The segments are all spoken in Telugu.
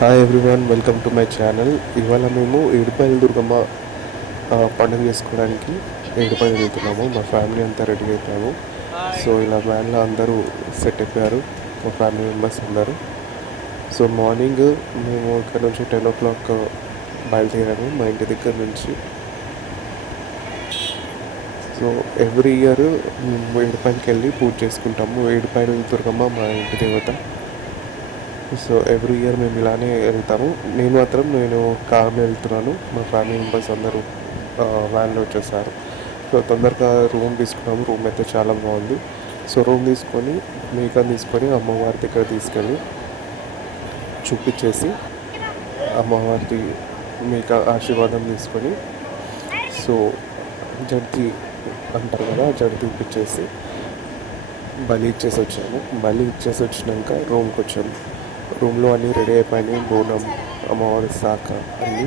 Hi everyone, welcome to my channel. ఇవాళ మేము ఏడుపాయల దుర్గమ్మ పండుగ చేసుకోవడానికి ఏడుపాయలు వెళ్తున్నాము. మా ఫ్యామిలీ అంతా రెడీ అయిపోయాము. సో ఇలా వ్యాన్లో అందరూ సెట్ అయిపోయారు, మా ఫ్యామిలీ మెంబర్స్ అందరూ. సో మార్నింగ్ మేము ఇక్కడ నుంచి 10 o'clock బయలుదేరాము మా ఇంటి దగ్గర నుంచి. సో ఎవ్రీ ఇయర్ మేము ఏడుపాయలకి వెళ్ళి పూజ చేసుకుంటాము. ఏడుపాయల దుర్గమ్మ మా ఇంటి దేవత. సో ఎవ్రీ ఇయర్ మేము ఇలానే వెళ్తాము. నేను కార్లో వెళ్తున్నాను, మా ఫ్యామిలీ మెంబర్స్ అందరూ వ్యాన్లో వచ్చేసారు. సో తొందరగా రూమ్ తీసుకున్నాము. రూమ్ అయితే చాలా బాగుంది. సో రూమ్ తీసుకొని మేకని తీసుకొని అమ్మవారి దగ్గర తీసుకెళ్ళి చూపించేసి అమ్మవారి మేక ఆశీర్వాదం తీసుకొని, సో జడ్జి అంటారు కదా, జడ్జి ఇప్పించేసి బలి ఇచ్చేసి వచ్చాము. బలి ఇచ్చేసి వచ్చినాక రూమ్కి వచ్చాము. రూమ్లో అన్నీ రెడీ అయిపోయినాయి, బోనం, అమ్మవారి శాఖ అన్నీ.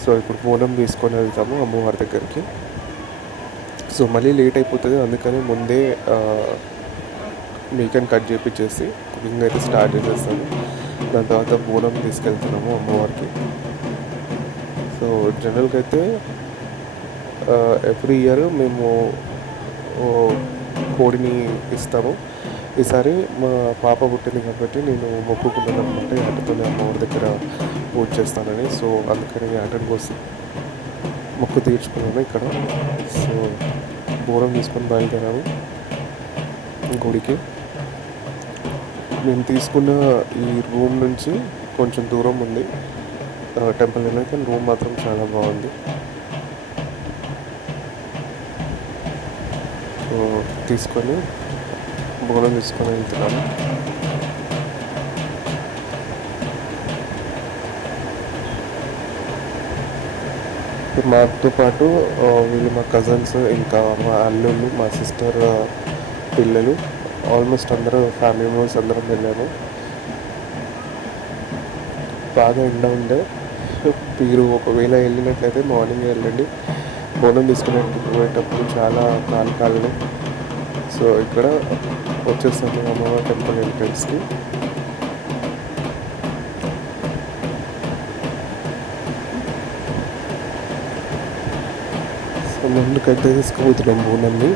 సో ఇప్పుడు బోనం తీసుకొని వెళ్తాము అమ్మవారి దగ్గరికి. సో మళ్ళీ లేట్ అయిపోతుంది, అందుకని ముందే మీకని కట్ చేపించేసి కుకింగ్ అయితే స్టార్ట్ చేసేస్తాము. దాని తర్వాత బోనం తీసుకెళ్తున్నాము అమ్మవారికి. సో జనరల్గా అయితే ఎవ్రీ ఇయర్ మేము కోడిని ఇస్తాము. ఈసారి మా పాప పుట్టింది కాబట్టి నేను మొక్కుకున్నాను అనమాట, యాటతోనే అమ్మవారి దగ్గర పూజ చేస్తానని. సో అందుకని యాటను కోసం మొక్కు తీర్చుకున్నాను ఇక్కడ. సో బోరం తీసుకొని బయలుదేరాము గుడికి. మేము తీసుకున్న ఈ రూమ్ నుంచి కొంచెం దూరం ఉంది టెంపుల్ అనేది, కానీ రూమ్ మాత్రం చాలా బాగుంది. సో తీసుకొని బోనం తీసుకొని వెళ్తున్నాను. మాతో పాటు వీళ్ళు మా కజిన్స్, ఇంకా మా అల్లుళ్ళు, మా సిస్టర్ పిల్లలు, ఆల్మోస్ట్ అందరూ ఫ్యామిలీ మెంబర్స్ అందరం వెళ్ళాము. బాగా ఎండ ఉండే. మీరు ఒకవేళ వెళ్ళినట్లయితే మార్నింగ్ వెళ్ళండి. బోనం పోయేటప్పుడు చాలా కాళ్ళు. సో ఇక్కడ వచ్చేస్తాము అమ్మవారి టెంపుల్ ఎంట్రన్స్కి. సో ముందుకైతే తీసుకుపోతున్నాం బోనాన్ని.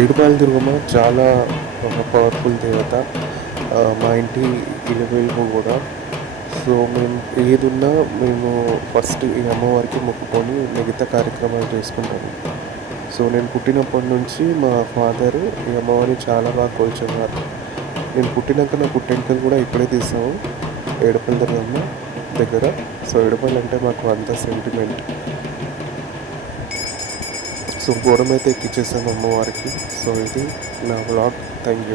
ఏడుపాయల దుర్గమ్మ చాలా పవర్ఫుల్ దేవత, మా ఇంటి ఇలవేలుపు కూడా. సో మేము ఏదున్నా మేము ఫస్ట్ ఈ అమ్మవారికి మొక్కుకొని మిగతా కార్యక్రమాలు చేసుకుంటాము. సో నేను పుట్టినప్పటి నుంచి మా ఫాదర్ ఈ అమ్మవారిని చాలా బాగా కొలిచేవారు. నేను పుట్టినాక నా పుట్టెంకలు కూడా ఇక్కడే తీసాము, ఏడుపాయల దుర్గమ్మ దగ్గర. సో ఏడుపాయలు అంటే మాకు అంత సెంటిమెంట్. సో గోడం అయితే ఎక్కిచ్చేసాము అమ్మవారికి. సో ఇది నా వ్లాగ్. Thank you.